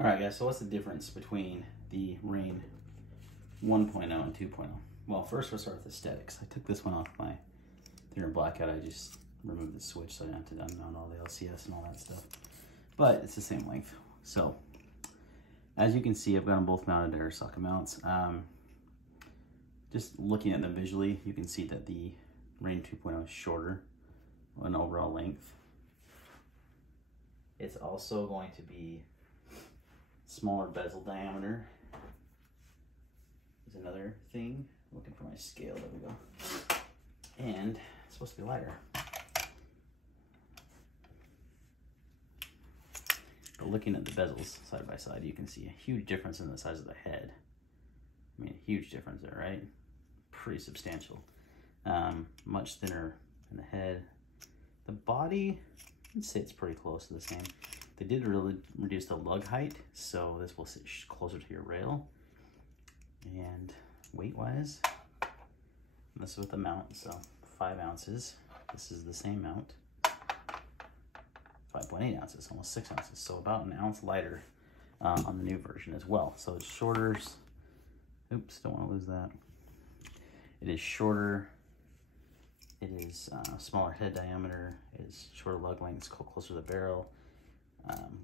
All right, guys, so what's the difference between the Rein 1.0 and 2.0? Well, first we'll start with aesthetics. I took this one off my thinner blackout. I just removed the switch so I didn't have to unmount all the LCS and all that stuff. But it's the same length. So, as you can see, I've got them both mounted to air socket mounts. Just looking at them visually, you can see that the Rein 2.0 is shorter in overall length. It's also going to be smaller bezel diameter is another thing. Looking for my scale, there we go. And it's supposed to be lighter. But looking at the bezels side by side, you can see a huge difference in the size of the head. I mean, a huge difference there, right? Pretty substantial. Much thinner in the head. The body, I'd say it's pretty close to the same. They did really reduce the lug height, so this will sit closer to your rail. And weight-wise, this is with the mount, so 5 ounces. This is the same mount. 5.8 ounces, almost 6 ounces, so about an ounce lighter on the new version as well. So it's shorter. Oops, don't want to lose that. It is shorter. It is smaller head diameter. It is shorter lug length. It's closer to the barrel.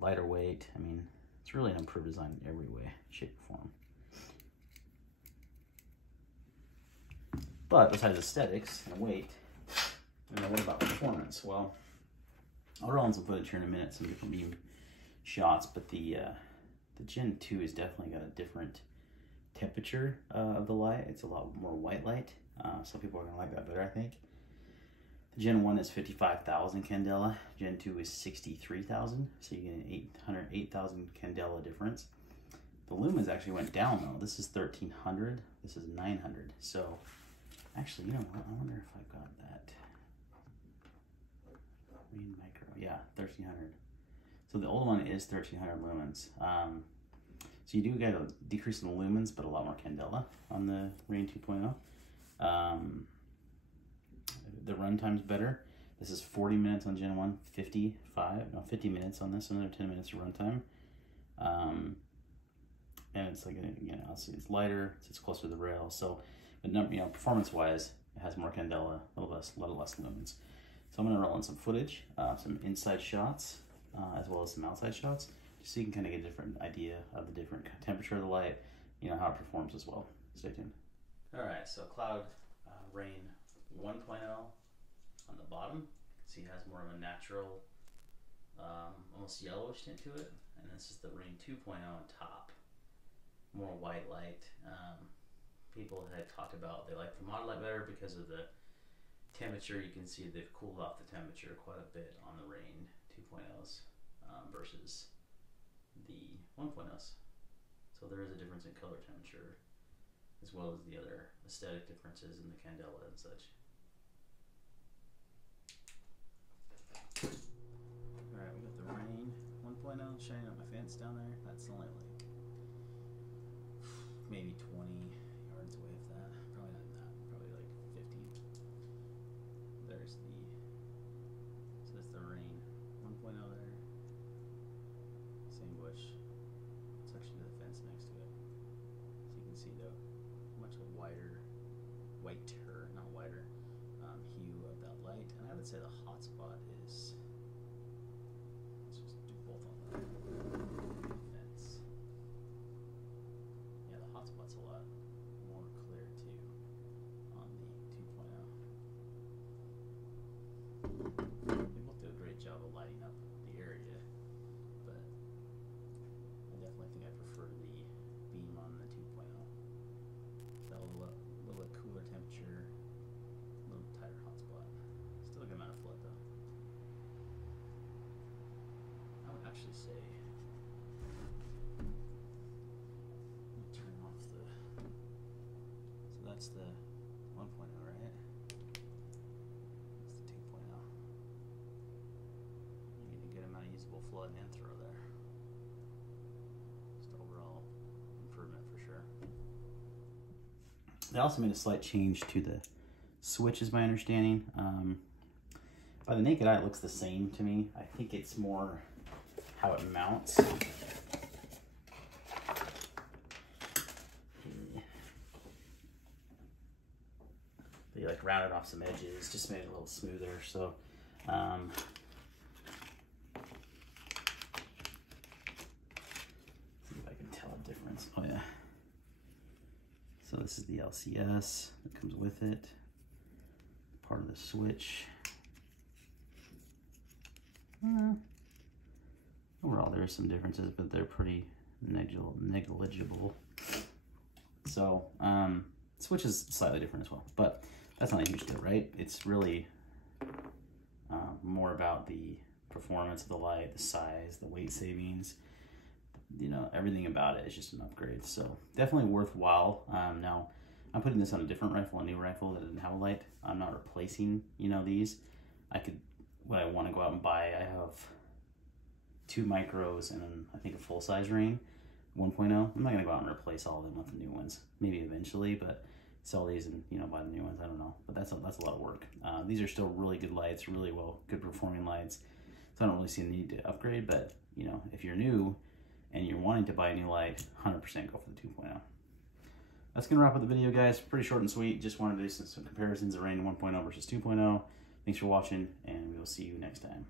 Lighter weight. I mean, it's really an improved design in every way, shape, or form. But besides aesthetics and weight, what about performance? Well, I'll roll in some footage here in a minute, some different beam shots, but the Gen 2 has definitely got a different temperature of the light. It's a lot more white light. Some people are gonna like that better, I think. Gen 1 is 55,000 candela. Gen 2 is 63,000. So you get an 8,000 candela difference. The lumens actually went down though. This is 1,300. This is 900. So actually, you know what? I wonder if I've got that. Rein micro. Yeah, 1,300. So the old one is 1,300 lumens. So you do get a decrease in the lumens, but a lot more candela on the Rein 2.0. The runtime's better. This is 40 minutes on Gen 1, 50 minutes on this, another 10 minutes of runtime. And it's like, again, obviously it's lighter, it's closer to the rail. So, but performance-wise, it has more candela, a little less lumens. So I'm gonna roll in some footage, some inside shots, as well as some outside shots, just so you can kind of get a different idea of the different temperature of the light, how it performs as well. Stay tuned. All right, so Cloud Rein 1.0 on the bottom. You can see it has more of a natural, almost yellowish tint to it. And this is the Rein 2.0 on top. More white light. People had talked about they like the mod light better because of the temperature. You can see they've cooled off the temperature quite a bit on the Rein 2.0s versus the 1.0s. So there is a difference in color temperature as well as the other aesthetic differences in the candela and such. Alright, we got the Rein 1.0 shining on my fence down there. That's only like maybe 20 yards away, if that. Probably not that. Probably like 15. There's the, so that's the Rein 1.0 there. Same bush. It's actually the fence next to it. So you can see the much wider, whiter, not wider, hue of that light. And I would say the hotspot is, let's just do both on the fence. Yeah, the hotspot's a lot more clear too on the 2.0. They both do a great job of lighting up the area, but I definitely think I prefer the beam on the 2.0. That a little bit cooler temperature, a little tighter hotspot. Still a good amount of flood though. I would actually say, let me turn off the, so that's the 1.0, right? That's the 2.0. You get a good amount of usable flood and throw there. Just overall improvement for sure. They also made a slight change to the switch, is my understanding. By the naked eye, it looks the same to me. I think it's more how it mounts. rounded off some edges, just made it a little smoother. So, see if I can tell a difference. Oh yeah. So this is the LCS that comes with it, part of the switch. Overall, there are some differences, but they're pretty negligible. So, switch is slightly different as well, but that's not a huge deal, right? It's really more about the performance of the light, the size, the weight savings. You know, everything about it is just an upgrade. So definitely worthwhile. Now, I'm putting this on a different rifle, a new rifle that didn't have a light. I'm not replacing, you know, these. I could, what I want to go out and buy, I have 2 micros and then I think a full-size Rein 1.0. I'm not going to go out and replace all of them with the new ones. Maybe eventually, but sell these and, you know, buy the new ones. I don't know, but that's a lot of work. These are still really good lights, really good performing lights. So I don't really see the need to upgrade, but, you know, if you're new and you're wanting to buy a new light, 100% go for the 2.0. That's going to wrap up the video, guys. Pretty short and sweet. Just wanted to do some comparisons of Rein 1.0 versus 2.0. Thanks for watching, and we will see you next time.